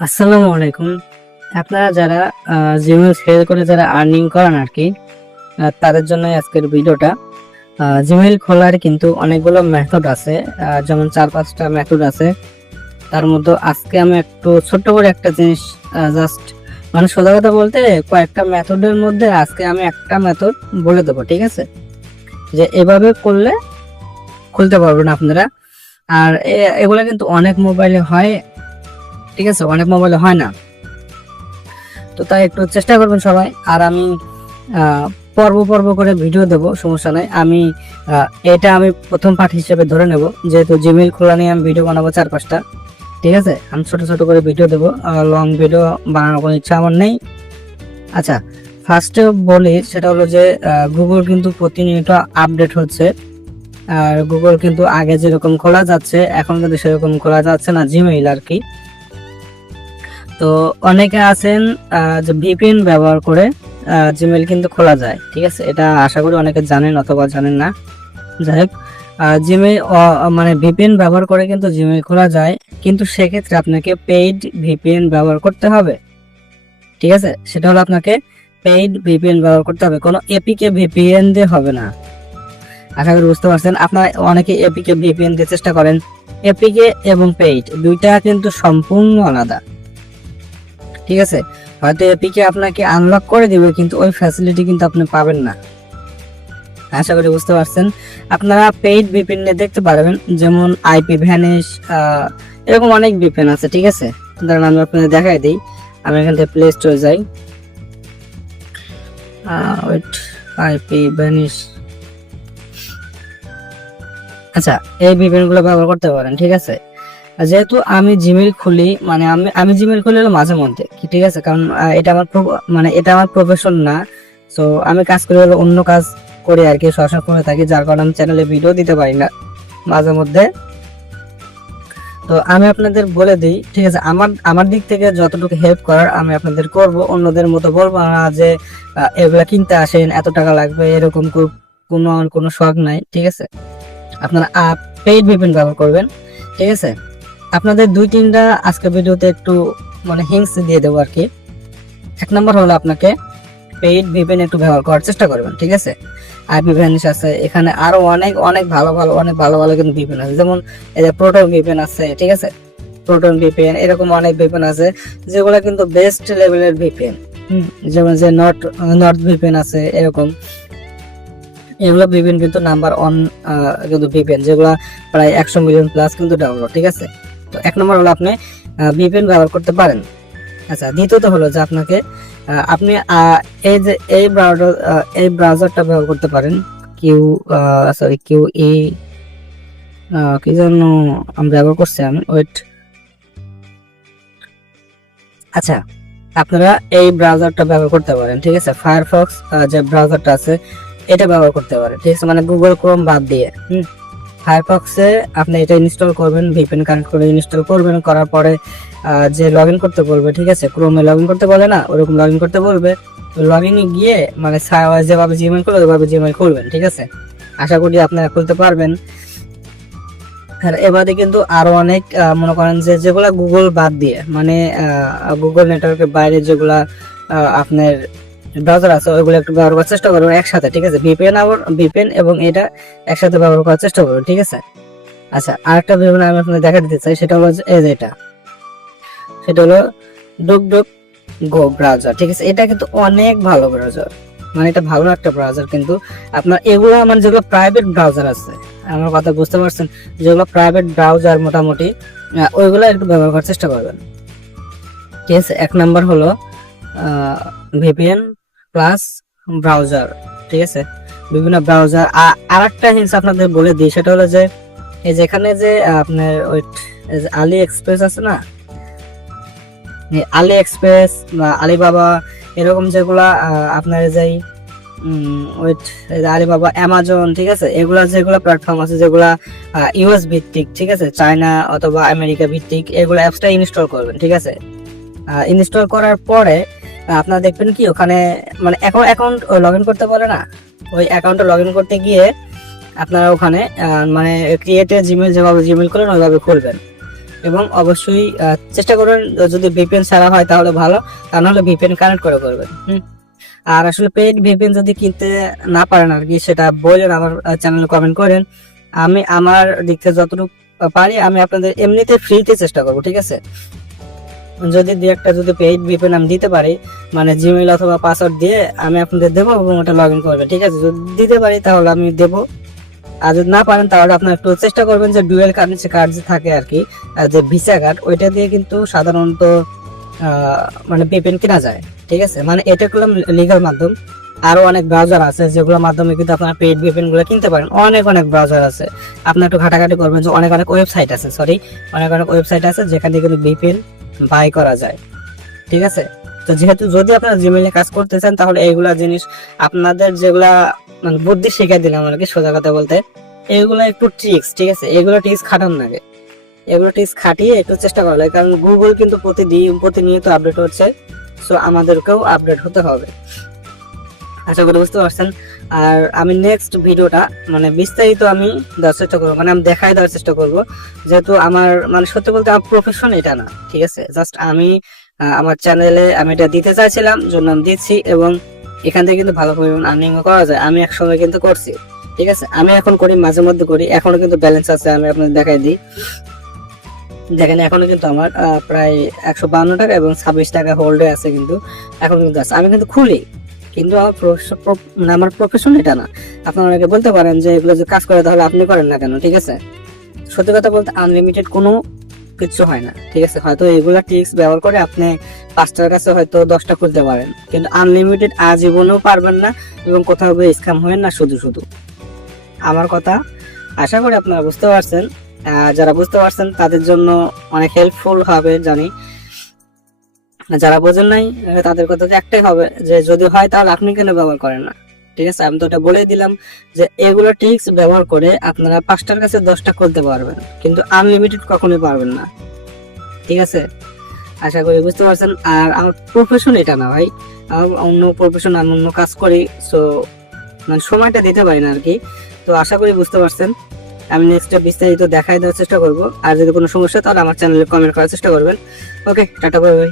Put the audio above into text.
আসসালামু আলাইকুম। আপনারা যারা জিমেইল সেল করে যারা আর্নিং করেন আর কি, তাদের জন্য আজকের ভিডিওটা। জিমেইল খোলার কিন্তু অনেকগুলো মেথড আছে, যেমন 4-5টা মেথড আছে। তার মধ্যে আজকে আমি একটু ছোট্ট করে একটা জিনিস, জাস্ট মানে সোজা কথা বলতে কয়েকটা মেথডের মধ্যে আজকে আমি একটা মেথড বলে দেবো, ঠিক আছে? যে এভাবে করলে খুলতে পারবেন আপনারা। আর এগুলো কিন্তু অনেক মোবাইলে হয়, ঠিক আছে? অনেক মোবাইলে হয় না, তো তাই একটু চেষ্টা করবেন সবাই। আর আমি পর্ব পর্ব করে ভিডিও দেব, সমস্যা নাই। এটা আমি প্রথম পার্ট হিসেবে ধরে নেব, যেহেতু জিমেইল খোলা নিয়ে আমি ভিডিও বানাবো 4-5টা, ঠিক আছে? আমি ছোট ছোট করে ভিডিও দেবো, লং ভিডিও বানানোর কোনো ইচ্ছা আমার নেই। আচ্ছা, ফার্স্টে বলি, সেটা হলো যে গুগল কিন্তু প্রতিনিয়ত আপডেট হচ্ছে। আর গুগল কিন্তু আগে যেরকম খোলা যাচ্ছে এখন কিন্তু সেরকম খোলা যাচ্ছে না, জিমেইল আর কি। তো অনেকে আছেন যে ভিপিএন ব্যবহার করে জিমেইল কিন্তু খোলা যায়, ঠিক আছে? এটা আশা করি অনেকে জানেন অথবা জানেন না। যাই হোক, জিমেইল মানে ভিপিএন ব্যবহার করে কিন্তু জিমেইল খোলা যায়, কিন্তু সেক্ষেত্রে আপনাকে পেইড ভিপিএন ব্যবহার করতে হবে, ঠিক আছে? সেটা হলো আপনাকে পেইড ভিপিএন ব্যবহার করতে হবে, কোনো এপিকে ভিপিএন দিয়ে হবে না। আশা করি বুঝতে পারছেন। আপনারা অনেকে এপিকে ভিপিএন দিয়ে চেষ্টা করেন। এপিকে এবং পেইড দুইটা কিন্তু সম্পূর্ণ আলাদা, ঠিক আছে? হয়তো এপিকে আপনাকে আনলক করে দিবে, কিন্তু ওই ফ্যাসিলিটি কিন্তু আপনি পাবেন না। আশা করি বুঝতে পারছেন। আপনারা পেইড ভিপিএন নিয়ে দেখতে পারবেন, যেমন আইপি ভ্যানিশ, এরকম অনেক ভিপিএন আছে, ঠিক আছে? ধরেন আমি আপনাদের দেখাই দিই। আমি এখান থেকে প্লে স্টোরে যাই, ওয়েট, আইপি ভ্যানিশ। আচ্ছা, এই ভিপিএন গুলো ব্যবহার করতে পারেন, ঠিক আছে? যেহেতু আমি জিমেইল খুলি, মানে আমি জিমেইল খুলি হলো মাঝে মধ্যে, ঠিক আছে? কারণ এটা আমার প্রফেশন না। তো আমি কাজ করি হলো অন্য কাজ করি আর কি, সবসময় করে থাকি, যার কারণে আমি চ্যানেলে ভিডিও দিতে পারি না মাঝে মধ্যে। তো আমি আপনাদের বলে দিই, ঠিক আছে? আমার আমার দিক থেকে যতটুকু হেল্প করার আমি আপনাদের করব, অন্যদের মতো বলবো না যে এগুলা কিনতে আসেন, এত টাকা লাগবে, এরকম কোনো শখ নাই, ঠিক আছে? আপনারা পেইড ভিপিএন ব্যবহার করবেন, ঠিক আছে? আপনাদের 2-3টা আজকের ভিডিওতে একটু মানে হিংস দিয়ে দেবো আর কি। 1 নম্বর হলো আপনাকে পেইড ভিপিএন একটু ব্যবহার করার চেষ্টা করবেন, ঠিক আছে? আইপি ভ্যানিশ আছে, এখানে আরো অনেক অনেক ভালো ভালো কিন্তু ভিপিএন আছে, যেমন এই যে প্রোটন ভিপিএন আছে, ঠিক আছে? প্রোটন ভিপিএন, এরকম অনেক ভিপিএন আছে যেগুলো কিন্তু বেস্ট লেভেলের ভিপিএন। যেমন যে নর্থ ভিপিএন আছে, এরকম এগুলো ভিপিএন কিন্তু নাম্বার 1 কিন্তু ভিপিএন, যেগুলো প্রায় 100 মিলিয়ন প্লাস কিন্তু ডাউনলোড, ঠিক আছে? তো 1 নম্বর হলো আপনি ভিপিএন ব্যবহার করতে পারেন। আচ্ছা, দ্বিতীয়ত হলো যে আপনাকে আপনি এই যে এই ব্রাউজারটা ব্যবহার করতে পারেন, কিউ ই কি যেন আমি ব্যবহার করছি, আমি ওয়েট। আচ্ছা, আপনারা এই ব্রাউজারটা ব্যবহার করতে পারেন, ঠিক আছে? ফায়ারফক্স যে ব্রাউজারটা আছে এটা ব্যবহার করতে পারেন, ঠিক আছে? মানে গুগল ক্রোম বাদ দিয়ে ফায়ারফক্সে আপনি এটা ইনস্টল করবেন, ভিপিএন কানেক্ট করে ইনস্টল করবেন, করার পরে যে লগ ইন করতে বলবে, ঠিক আছে? ক্রোমে লগ ইন করতে বলে না, ওরকম লগ ইন করতে বলবে। লগ ইনে গিয়ে মানে যেভাবে জিমেইল খুলবে ওইভাবে জিমেইল খুলবেন, ঠিক আছে? আশা করি আপনারা খুলতে পারবেন। আর এবারে কিন্তু আরো অনেক মনে করেন যে যেগুলা গুগল বাদ দিয়ে, মানে গুগল নেটওয়ার্কের বাইরে যেগুলা আপনার ব্রাউজার আছে, ওইগুলো একটু ব্যবহার করার চেষ্টা করবেন একসাথে, ঠিক আছে? ভিপিএন এবং এটা একসাথে ব্যবহার করার চেষ্টা করবেন, ঠিক আছে? আচ্ছা, আরেকটা ভিপিএন আমি আপনাদের দেখা দিতে চাই, সেটা হলো এই যে সেটা হলো ডুক গো ব্রাউজার, ঠিক আছে? এটা কিন্তু অনেক ভালো ব্রাউজার, মানে এটা ভালো একটা ব্রাউজার। কিন্তু আপনার এগুলো মানে যেগুলো প্রাইভেট ব্রাউজার আছে, আমার কথা বুঝতে পারছেন, যেগুলো প্রাইভেট ব্রাউজার মোটামুটি ওইগুলো একটু ব্যবহার করার চেষ্টা করবেন, ঠিক আছে? 1 নম্বর হলো ভিপিএন প্লাস ব্রাউজার, ঠিক আছে? বিভিন্ন ব্রাউজার। আর একটা জিনিস আপনাদের বলে দিই, সেটা হলো যে এই যেখানে যে আপনার ওই আলি এক্সপ্রেস আছে না, আলি এক্সপ্রেস বা আলিবাবা, এরকম যেগুলা আপনার যেই ওয়েট, আলিবাবা, অ্যামাজন, ঠিক আছে? এগুলা যেগুলা প্ল্যাটফর্ম আছে যেগুলা ইউএস ভিত্তিক, ঠিক আছে? চায়না অথবা আমেরিকা ভিত্তিক, এগুলো অ্যাপসটা ইনস্টল করবেন, ঠিক আছে? ইনস্টল করার পরে আপনারা দেখবেন কি ওখানে মানে অ্যাকাউন্ট লগ ইন করতে বলে না, ওই অ্যাকাউন্টে লগ ইন করতে গিয়ে আপনারা ওখানে মানে ক্রিয়েট এ জিমেইল, যেভাবে জিমেইল করেন ওইভাবে খুলবেন। এবং অবশ্যই চেষ্টা করবেন যদি ভিপিএন ছাড়া হয় তাহলে ভালো, তা নাহলে ভিপিএন কানেক্ট করে করবেন। আর আসলে পেইড ভিপিএন যদি কিনতে না পারেন আর কি, সেটা বলেন আমার চ্যানেলে কমেন্ট করেন। আমি আমার দিক থেকে যতটুকু পারি আমি আপনাদের এমনিতে ফ্রিতে চেষ্টা করবো, ঠিক আছে। যদি দু একটা যদি পেইড ভিপিএন আমি দিতে পারি, মানে জিমেইল অথবা পাসওয়ার্ড দিয়ে আমি আপনাদের দেবো এবং ওটা লগ ইন করবে, ঠিক আছে। যদি দিতে পারি তাহলে আমি দেবো, আর যদি না পারেন তাহলে আপনার একটু চেষ্টা করবেন যে ডুয়েল কারেন্সি কার্ড যে থাকে আর কি, যে ভিসা কার্ড, ওইটা দিয়ে কিন্তু সাধারণত মানে ভিপিএন কেনা যায়, ঠিক আছে। মানে এটা করলাম লিগাল মাধ্যম। আরো অনেক ব্রাউজার আছে যেগুলোর মাধ্যমে কিন্তু আপনারা পেইড ভিপিএন গুলো কিনতে পারেন। অনেক অনেক ব্রাউজার আছে, আপনার একটু ঘাটাঘাটি করবেন যে অনেক অনেক ওয়েবসাইট আছে, অনেক অনেক ওয়েবসাইট আছে যেখানে কিন্তু ভিপিএন বাই করা যায়, ঠিক আছে। তো যেহেতু যদি আপনারা জিমেইলে কাজ করতে চান তাহলে এইগুলা জিনিস আপনাদের যেগুলা মানে বুদ্ধি শিখিয়ে দিলাম আর কি, সোজা কথা বলতে এগুলো একটু ট্রিক্স, ঠিক আছে। এগুলো ট্রিক্স খাটান লাগে, এগুলো ট্রিক্স খাটিয়ে একটু চেষ্টা করা লাগে, কারণ গুগল কিন্তু প্রতিনিয়ত আপডেট হচ্ছে, সো আমাদেরকেও আপডেট হতে হবে। আশা করি বুঝতে পারছেন। আর আমি নেক্সট ভিডিওটা মানে বিস্তারিত আমি দেওয়ার চেষ্টা করবো, মানে আমি দেখাই দেওয়ার চেষ্টা করবো, যেহেতু আমার মানে সত্যি বলতে আমার প্রফেশন এটা না, ঠিক আছে। জাস্ট আমি আমার চ্যানেলে আমি এটা দিতে চাইছিলাম, জন্য আমি দিচ্ছি, এবং এখান থেকে কিন্তু ভালো পরিমাণ আর্নিং করা যায়। আমি একসময় কিন্তু করছি, ঠিক আছে। আমি এখন করি, মাঝে মধ্যে করি, এখনো কিন্তু ব্যালেন্স আছে, আমি আপনাদের দেখাই দিই। দেখেন এখনো কিন্তু আমার প্রায় 152 টাকা এবং 26 টাকা হোল্ডে আছে, কিন্তু এখন কিন্তু আছে। আমি কিন্তু খুলি, কিন্তু মানে আমার প্রফেশন এটা না। আপনারা অনেকে বলতে পারেন যে এগুলো যে কাজ করে তাহলে আপনি করেন না কেন, ঠিক আছে। সত্যি কথা বলতে আনলিমিটেড কোনো কিছু হয় না, ঠিক আছে। হয়তো এগুলা ট্রিক্স ব্যবহার করে আপনি 5টার কাছে হয়তো 10টা খুলতে পারেন, কিন্তু আনলিমিটেড আজীবনেও পারবেন না, এবং কোথাও গিয়ে স্ক্যাম হয় না শুধু শুধু। আমার কথা আশা করি আপনারা বুঝতে পারছেন। যারা বুঝতে পারছেন তাদের জন্য অনেক হেল্পফুল হবে জানি, যারা বোঝেন নাই তাদের কথা একটাই হবে যে যদি হয় তাহলে আপনি কেন ব্যবহার করেন না, ঠিক আছে। আমি তো এটা বলে দিলাম যে এগুলো ট্রিক্স ব্যবহার করে আপনারা 5টার কাছে 10টা করতে পারবেন, কিন্তু আনলিমিটেড কখনোই পারবেন না, ঠিক আছে। আশা করি বুঝতে পারছেন। আর আমার প্রফেশন এটা না ভাই, আমার অন্য প্রফেশন, আমি অন্য কাজ করি, সো মানে সময়টা দিতে পারি না আর কি। তো আশা করি বুঝতে পারছেন। আমি নেক্সট বিস্তারিত দেখাই দেওয়ার চেষ্টা করব। আর যদি কোনো সমস্যা তাহলে আমার চ্যানেলে কমেন্ট করার চেষ্টা করবেন। ওকে, টাটা, বাই বাই।